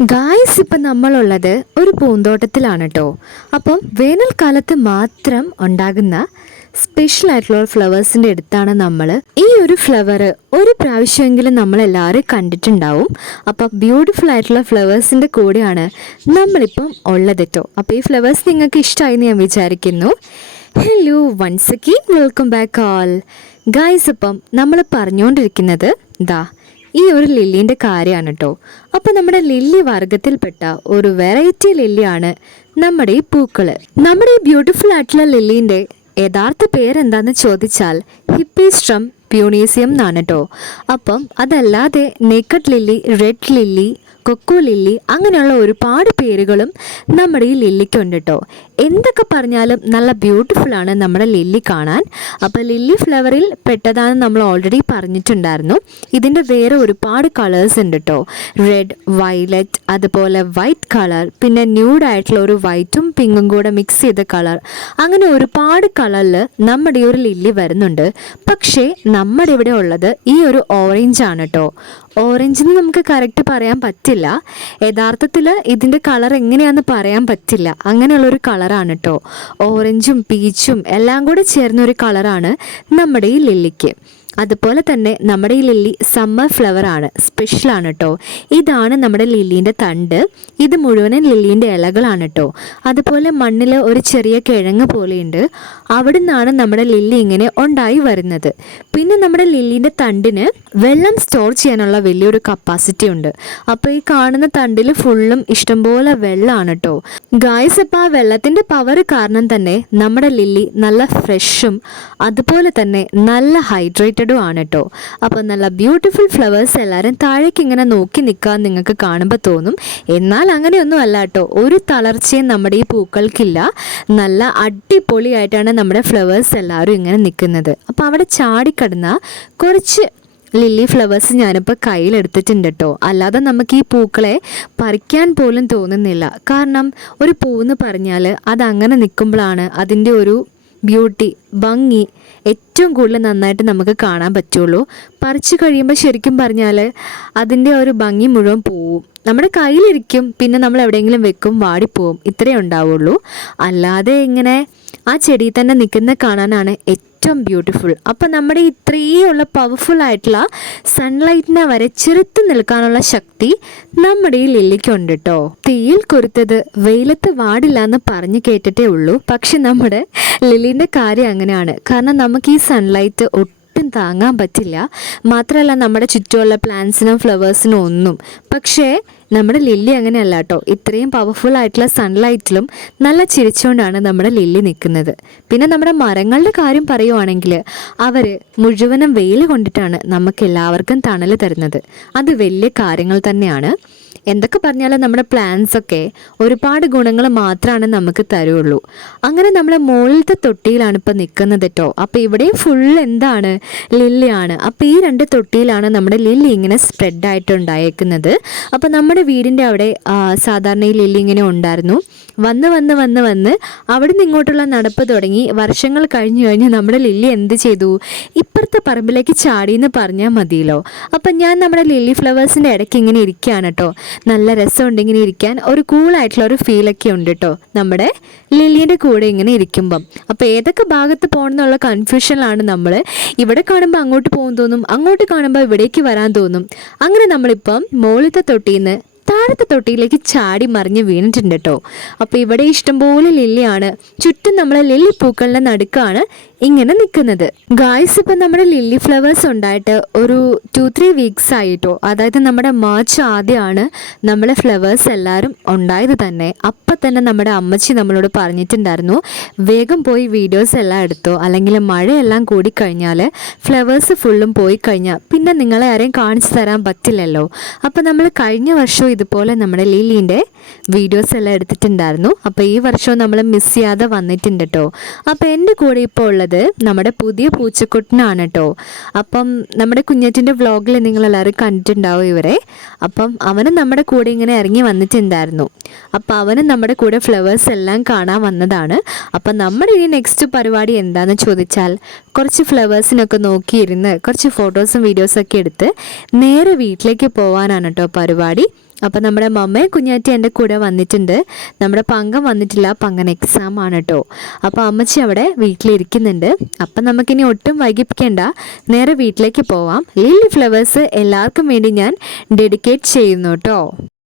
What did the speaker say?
Guys ഇപ്പം നമ്മളുള്ളത് ഒരു പൂന്തോട്ടത്തിലാണ് കേട്ടോ അപ്പം വേനൽക്കാലത്ത് മാത്രം ഉണ്ടാകുന്ന സ്പെഷ്യൽ ആയിട്ടുള്ള ഫ്ലവേഴ്സിന്റെ അടുത്താണ് നമ്മൾ ഈ ഒരു ഫ്ലവർ ഒരു പ്രാവശ്യമെങ്കിലും നമ്മൾ എല്ലാവരും കണ്ടിട്ടുണ്ടാവും. അപ്പം ബ്യൂട്ടിഫുൾ ആയിട്ടുള്ള ഫ്ലവേഴ്സിന്റെ കൂടെയാണ് നമ്മളിപ്പം ഉള്ളത് കേട്ടോ അപ്പോൾ ഈ ഫ്ലവേഴ്സ് നിങ്ങൾക്ക് ഇഷ്ടമായി എന്ന് ഞാൻ വിചാരിക്കുന്നു. Hello once again welcome back all guys ഇപ്പം നമ്മൾ പറഞ്ഞുകൊണ്ടിരിക്കുന്നത് ദാ ഈ ഒരു ലില്ലിന്റെ കാര്യമാണ് കേട്ടോ അപ്പോൾ നമ്മുടെ ലില്ലി വർഗത്തിൽപ്പെട്ട ഒരു വെറൈറ്റി ലില്ലിയാണ് നമ്മുടെ ഈ പൂക്കൾ നമ്മുടെ ഈ ബ്യൂട്ടിഫുൾ ആയിട്ടുള്ള ലില്ലിന്റെ യഥാർത്ഥ പേരെന്താന്ന് ചോദിച്ചാൽ ഹിപ്പിസ്ട്രം പ്യൂണീസിയം എന്നാണ് കേട്ടോ അപ്പം അതല്ലാതെ naked lily red lily coco lily അങ്ങനെയുള്ള ഒരുപാട് പേരുകളും നമ്മുടെ ഈ ലില്ലിക്കുണ്ട് കേട്ടോ എന്തൊക്കെ പറഞ്ഞാലും നല്ല ബ്യൂട്ടിഫുൾ ആണ് നമ്മുടെ ലില്ലി കാണാൻ. അപ്പോൾ ലില്ലി ഫ്ലവറിൽ പെട്ടതാണ് നമ്മൾ ഓൾറെഡി പറഞ്ഞിട്ടുണ്ടായിരുന്നു. ഇതിന്റെ വേറെ ഒരുപാട് കളേഴ്സ് ഉണ്ട് കേട്ടോ റെഡ് വയലറ്റ് അതുപോലെ വൈറ്റ് കളർ പിന്നെ ന്യൂഡ് ആയിട്ടുള്ള ഒരു വൈറ്റും പിങ്കും കൂടെ മിക്സ് ചെയ്ത കളർ അങ്ങനെ ഒരുപാട് കളറിൽ നമ്മുടെ ഒരു ലില്ലി വരുന്നുണ്ട്. പക്ഷേ നമ്മുടെ ഇവിടെ ഉള്ളത് ഈ ഒരു ഓറഞ്ച് ആണ് കേട്ടോ ഓറഞ്ചിന് നമുക്ക് കറക്റ്റ് പറയാൻ പറ്റില്ല. യഥാർത്ഥത്തിൽ ഇതിന്റെ കളർ എങ്ങനെയാണെന്ന് പറയാൻ പറ്റില്ല. അങ്ങനെയുള്ളൊരു കളറാണ് കേട്ടോ ഓറഞ്ചും പീച്ചും എല്ലാം കൂടെ ചേർന്നൊരു കളറാണ് നമ്മുടെ ഈ ലില്ലിക്ക്. അതുപോലെ തന്നെ നമ്മുടെ ഈ ലില്ലി സമ്മർ ഫ്ലവർ ആണ് സ്പെഷ്യൽ ആണ് കേട്ടോ ഇതാണ് നമ്മുടെ ലില്ലീന്റെ തണ്ട്. ഇത് മുഴുവനും ലില്ലീന്റെ ഇലകളാണ് കേട്ടോ അതുപോലെ മണ്ണിൽ ഒരു ചെറിയ കിഴങ്ങ് പോലെയുണ്ട്. അവിടെ നിന്നാണ് നമ്മുടെ ലില്ലി ഇങ്ങനെ ഉണ്ടായി വരുന്നത്. പിന്നെ നമ്മുടെ ലില്ലീന്റെ തണ്ടിന് വെള്ളം സ്റ്റോർ ചെയ്യാനുള്ള വലിയൊരു കപ്പാസിറ്റി ഉണ്ട്. അപ്പോൾ ഈ കാണുന്ന തണ്ടിൽ ഫുള്ളും ഇഷ്ടംപോലെ വെള്ളമാണ് കേട്ടോ ഗായ്സ് അപ്പോൾ ആ വെള്ളത്തിന്റെ പവർ കാരണം തന്നെ നമ്മുടെ ലില്ലി നല്ല ഫ്രഷും അതുപോലെ തന്നെ നല്ല ഹൈഡ്രേറ്റഡും ആണ് കേട്ടോ അപ്പോൾ നല്ല ബ്യൂട്ടിഫുൾ ഫ്ലവേഴ്സ് എല്ലാവരും താഴേക്ക് ഇങ്ങനെ നോക്കി നിൽക്കാൻ നിങ്ങൾക്ക് കാണുമ്പോൾ തോന്നും. എന്നാൽ അങ്ങനെയൊന്നും അല്ല കേട്ടോ ഒരു തളർച്ചയും നമ്മുടെ ഈ പൂക്കൾക്കില്ല. നല്ല അടിപൊളിയായിട്ടാണ് നമ്മുടെ ഫ്ലവേഴ്സ് എല്ലാവരും ഇങ്ങനെ നിൽക്കുന്നത് അപ്പോൾ അവിടെ ചാടിക്കടന്ന കുറച്ച് ലില്ലി ഫ്ലവേഴ്സ് ഞാനിപ്പോൾ കയ്യിലെടുത്തിട്ടുണ്ട് കേട്ടോ അല്ലാതെ നമുക്ക് ഈ പൂക്കളെ പറിക്കാൻ പോലും തോന്നുന്നില്ല. കാരണം ഒരു പൂവെന്ന് പറഞ്ഞാൽ അതങ്ങനെ നിൽക്കുമ്പോഴാണ് അതിന്റെ ഒരു ബ്യൂട്ടി ഭംഗി ഏറ്റവും കൂടുതൽ നന്നായിട്ട് നമുക്ക് കാണാൻ പറ്റുള്ളൂ. പറിച്ചു കഴിയുമ്പോൾ ശരിക്കും പറഞ്ഞാൽ അതിന്റെ ഒരു ഭംഗി മുഴുവൻ പോവും. നമ്മുടെ കയ്യിലിരിക്കും പിന്നെ നമ്മൾ എവിടെയെങ്കിലും വെക്കും വാടിപ്പോവും. ഇത്രയേ ഉണ്ടാവുള്ളൂ. അല്ലാതെ ഇങ്ങനെ ആ ചെടി തന്നെ നിൽക്കുന്ന കാണാനാണ് ഏറ്റവും ബ്യൂട്ടിഫുൾ അപ്പം നമ്മുടെ ഇത്രയുള്ള പവർഫുൾ ആയിട്ടുള്ള സൺലൈറ്റിനെ വരെ ചെറുത്ത് നിൽക്കാനുള്ള ശക്തി നമ്മുടെ ഈ ലില്ലിക്കുണ്ട് കേട്ടോ തീയിൽ കൊരുത്തത് വെയിലത്ത് വാടില്ല എന്ന് പറഞ്ഞു കേട്ടിട്ടേ ഉള്ളൂ. പക്ഷെ നമ്മുടെ ലില്ലിന്റെ കാര്യം അങ്ങനെയാണ്. കാരണം നമുക്ക് ഈ സൺലൈറ്റ് ഒട്ടും താങ്ങാൻ പറ്റില്ല. മാത്രമല്ല നമ്മുടെ ചുറ്റുമുള്ള പ്ലാന്റ്സിനും ഫ്ലവേഴ്സിനും ഒന്നും. പക്ഷേ നമ്മുടെ ലില്ലി അങ്ങനെയല്ല കേട്ടോ. ഇത്രയും പവർഫുൾ ആയിട്ടുള്ള സൺലൈറ്റിലും നല്ല ചിരിച്ചുകൊണ്ടാണ് നമ്മുടെ ലില്ലി നിൽക്കുന്നത്. പിന്നെ നമ്മുടെ മരങ്ങളുടെ കാര്യം പറയുവാണെങ്കിൽ അവർ മുഴുവനും വെയിൽ കൊണ്ടിട്ടാണ് നമുക്ക് എല്ലാവർക്കും തണൽ തരുന്നത്. അത് വലിയ കാര്യങ്ങൾ തന്നെയാണ്. എന്തൊക്കെ പറഞ്ഞാലും നമ്മുടെ പ്ലാൻസ് ഒക്കെ ഒരുപാട് ഗുണങ്ങൾ മാത്രമാണ് നമുക്ക് തരുള്ളൂ. അങ്ങനെ നമ്മൾ മുകളിലത്തെ തൊട്ടിയിലാണ് ഇപ്പോൾ നിൽക്കുന്നത് കേട്ടോ അപ്പോൾ ഇവിടെ ഫുൾ എന്താണ്? ലില്ലിയാണ് അപ്പോൾ ഈ രണ്ട് തൊട്ടിയിലാണ് നമ്മുടെ ലില്ലി ഇങ്ങനെ സ്പ്രെഡ് ആയിട്ട് ഉണ്ടായേക്കുന്നത്. അപ്പോൾ നമ്മുടെ വീടിന്റെ അവിടെ സാധാരണ ഈ ലില്ലി ഇങ്ങനെ ഉണ്ടായിരുന്നു. വന്ന് വന്ന് വന്ന് വന്ന് അവിടെ നിന്ന് ഇങ്ങോട്ടുള്ള നടപ്പ് തുടങ്ങി. വർഷങ്ങൾ കഴിഞ്ഞു കഴിഞ്ഞ് നമ്മുടെ ലില്ലി എന്ത് ചെയ്തു? ഇപ്പുറത്തെ പറമ്പിലേക്ക് ചാടി എന്ന് പറഞ്ഞാൽ മതിയല്ലോ. അപ്പം ഞാൻ നമ്മുടെ ലില്ലി ഫ്ലവേഴ്സിന്റെ ഇടയ്ക്ക് ഇങ്ങനെ ഇരിക്കുകയാണ് കേട്ടോ നല്ല രസമുണ്ട് ഇങ്ങനെ ഇരിക്കാൻ. ഒരു കൂളായിട്ടുള്ള ഒരു ഫീലൊക്കെ ഉണ്ട് കേട്ടോ നമ്മുടെ ലില്ലിന്റെ കൂടെ ഇങ്ങനെ ഇരിക്കുമ്പം. അപ്പോൾ ഏതൊക്കെ ഭാഗത്ത് പോകണം എന്നുള്ള കൺഫ്യൂഷനിലാണ് നമ്മൾ ഇവിടെ കാണുമ്പോൾ അങ്ങോട്ട് പോകാൻ തോന്നും അങ്ങോട്ട് കാണുമ്പോൾ ഇവിടേക്ക് വരാൻ തോന്നും. അങ്ങനെ നമ്മളിപ്പം മുകളിലത്തെ തൊട്ടിന്ന് താഴത്തെ തൊട്ടിയിലേക്ക് ചാടി മറിഞ്ഞ് വീണിട്ടുണ്ട് കേട്ടോ അപ്പോൾ ഇവിടെ ഇഷ്ടംപോലെ ലില്ലിയാണ്. ചുറ്റും നമ്മളെ ലില്ലി പൂക്കളുടെ നടുക്കാണ് ഇങ്ങനെ നിൽക്കുന്നത്. ഗായ്സ് ഇപ്പം നമ്മുടെ ലില്ലി ഫ്ലവേഴ്സ് ഉണ്ടായിട്ട് ഒരു ടു ത്രീ വീക്സ് ആയിട്ടോ അതായത് നമ്മുടെ മാർച്ച് ആദ്യമാണ് നമ്മളെ ഫ്ലവേഴ്സ് എല്ലാവരും ഉണ്ടായത് തന്നെ. അപ്പം തന്നെ നമ്മുടെ അമ്മച്ചി നമ്മളോട് പറഞ്ഞിട്ടുണ്ടായിരുന്നു വേഗം പോയി വീഡിയോസ് എല്ലാം എടുത്തോ. അല്ലെങ്കിൽ മഴയെല്ലാം കൂടി കഴിഞ്ഞാൽ ഫ്ലവേഴ്സ് ഫുള്ളും പോയി കഴിഞ്ഞാൽ പിന്നെ നിങ്ങളെ ആരെയും കാണിച്ചു തരാൻ പറ്റില്ലല്ലോ. അപ്പം നമ്മൾ കഴിഞ്ഞ വർഷവും ഇതുപോലെ നമ്മുടെ ലീലീന്റെ വീഡിയോസ് എല്ലാം എടുത്തിട്ടുണ്ടായിരുന്നു. അപ്പോൾ ഈ വർഷവും നമ്മൾ മിസ് ചെയ്യാതെ വന്നിട്ടുണ്ട് കേട്ടോ അപ്പോൾ എന്റെ കൂടെ ഇപ്പോൾ ഉള്ളത് നമ്മുടെ പുതിയ പൂച്ചക്കുട്ടനാണ് കേട്ടോ അപ്പം നമ്മുടെ കുഞ്ഞറ്റിന്റെ വ്ളോഗിൽ നിങ്ങളെല്ലാവരും കണ്ടിട്ടുണ്ടാവും ഇവരെ. അപ്പം അവനും നമ്മുടെ കൂടെ ഇങ്ങനെ ഇറങ്ങി വന്നിട്ടുണ്ടായിരുന്നു. അപ്പോൾ അവനും നമ്മുടെ കൂടെ ഫ്ലവേഴ്സ് എല്ലാം കാണാൻ വന്നതാണ്. അപ്പം നമ്മുടെ ഇനി നെക്സ്റ്റ് പരിപാടി എന്താണെന്ന് ചോദിച്ചാൽ കുറച്ച് ഫ്ലവേഴ്സിനൊക്കെ നോക്കിയിരുന്ന് കുറച്ച് ഫോട്ടോസും വീഡിയോസൊക്കെ എടുത്ത് നേരെ വീട്ടിലേക്ക് പോകാനാണ് കേട്ടോ പരിപാടി. അപ്പോൾ നമ്മുടെ മമ്മയും കുഞ്ഞാറ്റി എന്റെ കൂടെ വന്നിട്ടുണ്ട്. നമ്മുടെ പങ്കം വന്നിട്ടില്ല. പങ്കൻ എക്സാം ആണ് കേട്ടോ. അപ്പോൾ അമ്മച്ചി അവിടെ വീട്ടിലിരിക്കുന്നുണ്ട്. അപ്പം നമുക്കിനി ഒട്ടും വൈകിപ്പിക്കേണ്ട. നേരെ വീട്ടിലേക്ക് പോവാം. ലില്ലി ഫ്ലവേഴ്സ് എല്ലാവർക്കും വേണ്ടി ഞാൻ ഡെഡിക്കേറ്റ് ചെയ്യുന്നു കേട്ടോ.